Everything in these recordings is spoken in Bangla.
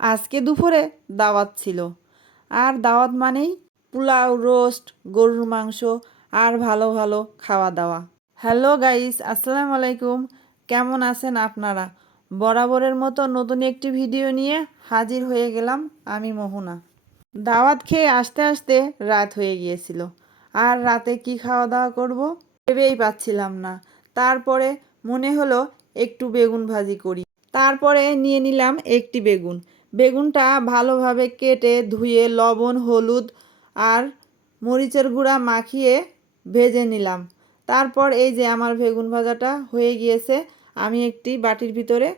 আজকে দুপুরে দাওয়াত ছিল। আর দাওয়াত মানেই পোলাও, রোস্ট, গরুর মাংস আর ভালো ভালো খাওয়া দাওয়া। হ্যালো গাইস, আসসালামু আলাইকুম। কেমন আছেন আপনারা? বরাবরের মতো নতুন একটি ভিডিও নিয়ে হাজির হয়ে গেলাম আমি মোহনা। দাওয়াত খেয়ে আসতে আসতে রাত হয়ে গিয়েছিল। আর রাতে কি খাওয়া দাওয়া করব ভেবেই পাচ্ছিলাম না। তারপরে মনে হলো একটু বেগুন ভাজি করি। তারপরে নিয়ে নিলাম একটি বেগুন। বেগুনটা ভালোভাবে কেটে ধুয়ে লবণ, হলুদ আর মরিচের গুঁড়া মাখিয়ে ভেজে নিলাম। তারপর এই যে আমার বেগুন ভাজাটা হয়ে গিয়েছে, আমি একটি বাটির ভিতরে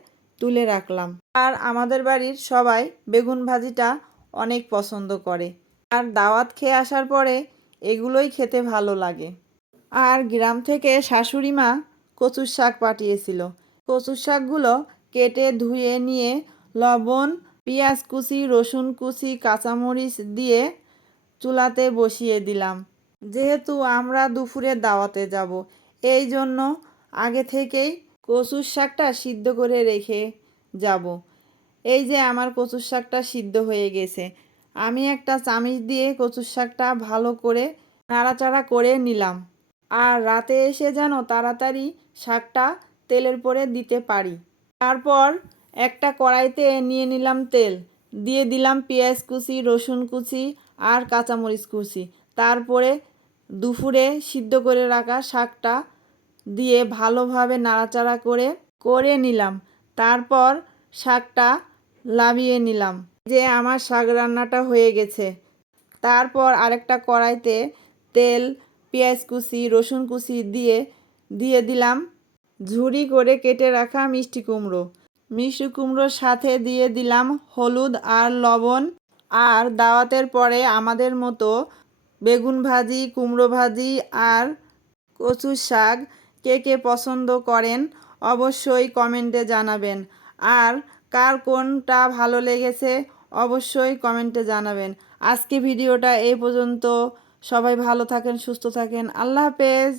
তুলে রাখলাম। আর আমাদের বাড়ির সবাই বেগুন ভাজিটা অনেক পছন্দ করে। আর দাওয়াত খেয়ে আসার পরে এগুলোই খেতে ভালো লাগে। আর গ্রাম থেকে শাশুড়ি মা কচুর শাক পাঠিয়েছিল। কচুর শাকগুলো কেটে ধুয়ে নিয়ে লবণ, পেঁয়াজ কুচি, রসুন কুচি, কাঁচামরিচ দিয়ে চুলাতে বসিয়ে দিলাম। যেহেতু আমরা দুপুরে দাওয়াতে যাব, এই জন্য আগে থেকেই কচুর শাকটা সিদ্ধ করে রেখে যাব। এই যে আমার কচুর শাকটা সিদ্ধ হয়ে গেছে। আমি একটা চামচ দিয়ে কচুর শাকটা ভালো করে নাড়াচাড়া করে নিলাম। আর রাতে এসে যেন তাড়াতাড়ি শাকটা তেলের পরে দিতে পারি। তারপর একটা কড়াইতে নিয়ে নিলাম তেল, দিয়ে দিলাম পেঁয়াজ কুচি, রসুন কুচি আর কাঁচামরিচ কুচি। তারপরে দুপুরে সিদ্ধ করে রাখা শাকটা দিয়ে ভালোভাবে নাড়াচাড়া করে নিলাম। তারপর শাকটা নামিয়ে নিলাম। যে আমার শাক রান্নাটা হয়ে গেছে। তারপর আরেকটা কড়াইতে তেল, পেঁয়াজ কুচি, রসুন কুচি দিয়ে দিলাম ঝুরি করে কেটে রাখা মিষ্টি কুমড়ো। মিষ্টি কুমড়োর সাথে দিয়ে দিলাম হলুদ আর লবণ। আর দাওয়াতের পরে আমাদের মতো বেগুন ভাজি, কুমড়ো ভাজি আর কচুর শাক কে কে পছন্দ করেন অবশ্যই কমেন্টে জানাবেন। আর কার কোনটা ভালো লেগেছে অবশ্যই কমেন্টে জানাবেন। আজকে ভিডিওটা এই পর্যন্ত। সবাই ভালো থাকেন, সুস্থ থাকেন। আল্লাহ হাফেজ।